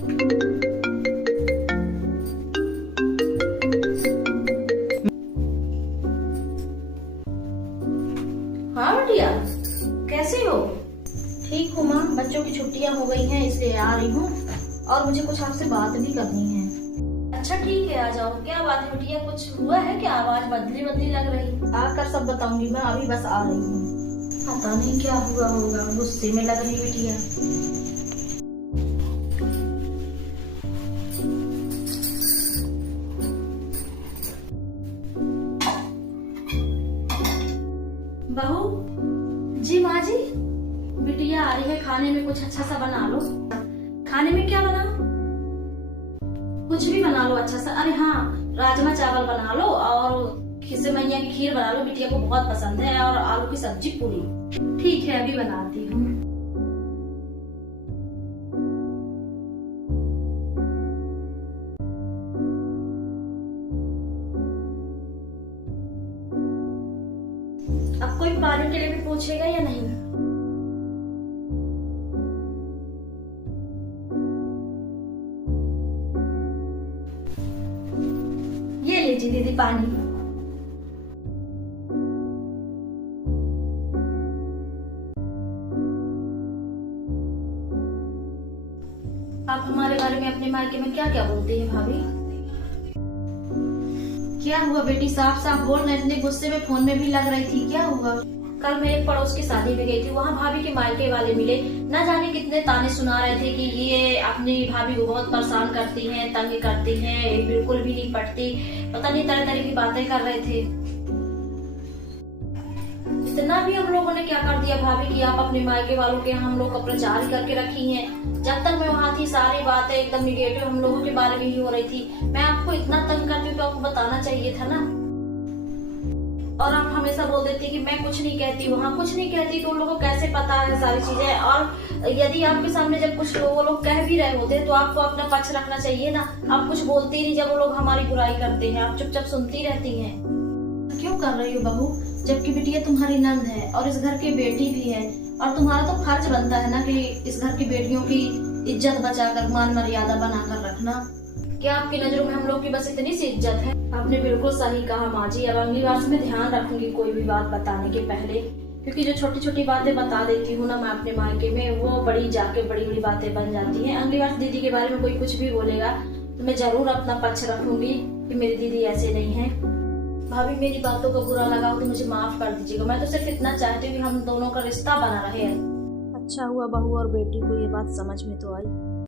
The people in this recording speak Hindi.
हाँ बिटिया, कैसे हो? ठीक हूँ माँ, बच्चों की छुट्टियाँ हो गई हैं इसलिए आ रही हूँ और मुझे कुछ आपसे बात भी करनी है। अच्छा ठीक है, आ जाओ। क्या बात है बिटिया, कुछ हुआ है क्या? आवाज बदली बदली लग रही। आकर सब बताऊंगी, मैं अभी बस आ रही हूँ। पता नहीं क्या हुआ होगा, गुस्से में लग रही बिटिया। बहू जी, माँ जी, बिटिया आ रही है, खाने में कुछ अच्छा सा बना लो। खाने में क्या बना? कुछ भी बना लो अच्छा सा। अरे हाँ, राजमा चावल बना लो और खिसे मैया की खीर बना लो, बिटिया को बहुत पसंद है, और आलू की सब्जी पूरी। ठीक है, अभी बनाती हूँ। अब कोई पानी के लिए भी पूछेगा या नहीं? ये लीजिए दीदी पानी। आप हमारे बारे में अपने मायके में क्या क्या बोलती हैं भाभी? क्या हुआ बेटी, साफ साफ बोल ना, इतने गुस्से में फोन में भी लग रही थी, क्या हुआ? कल मैं एक पड़ोस की शादी में गई थी, वहाँ भाभी के मायके वाले मिले। न जाने कितने ताने सुना रहे थे कि ये अपनी भाभी को बहुत परेशान करती हैं, तंग करती हैं, बिल्कुल भी नहीं पटती, पता नहीं तरह तरह की बातें कर रहे थे। इतना भी हम लोगों ने क्या कर दिया भाभी कि आप अपने मायके वालों के हम लोग का प्रचार ही करके रखी हैं। जब तक मैं वहाँ थी सारी बातें एकदम निगेटिव हम लोगों के बारे में ही हो रही थी। मैं आपको इतना तंग करती हूँ तो आपको बताना चाहिए था ना। और आप हमेशा बोल देती कि मैं कुछ नहीं कहती, वहाँ कुछ नहीं कहती, तो उन लोगों को कैसे पता है सारी चीजें? और यदि आपके सामने जब कुछ वो लोग कह भी रहे होते तो आपको अपना पक्ष रखना चाहिए ना। आप कुछ बोलती नहीं जब वो लोग हमारी बुराई करते हैं, आप चुपचाप सुनती रहती हैं। क्यों कर रही हो बहू, जबकि बिटिया तुम्हारी नंद है और इस घर की बेटी भी है, और तुम्हारा तो फर्ज बनता है ना कि इस घर की बेटियों की इज्जत बचाकर, मान मर्यादा बनाकर रखना। क्या आपकी नजरों में हम लोग की बस इतनी सी इज्जत है? आपने बिल्कुल सही कहा माँ जी। अब अगली बार से मैं ध्यान रखूंगी कोई भी बात बताने के पहले, क्योंकि जो छोटी छोटी बातें बता देती हूँ ना मैं अपने मायके में, वो बड़ी जाके बड़ी बड़ी बातें बन जाती हैं। अगली बार दीदी के बारे में कोई कुछ भी बोलेगा तो मैं जरूर अपना पक्ष रखूंगी कि मेरी दीदी ऐसे नहीं है। भाभी मेरी बातों का बुरा लगा हो तो मुझे माफ कर दीजिएगा। मैं तो सिर्फ इतना चाहती हूँ कि हम दोनों का रिश्ता बना रहे। अच्छा हुआ बहू और बेटी को ये बात समझ में तो आई।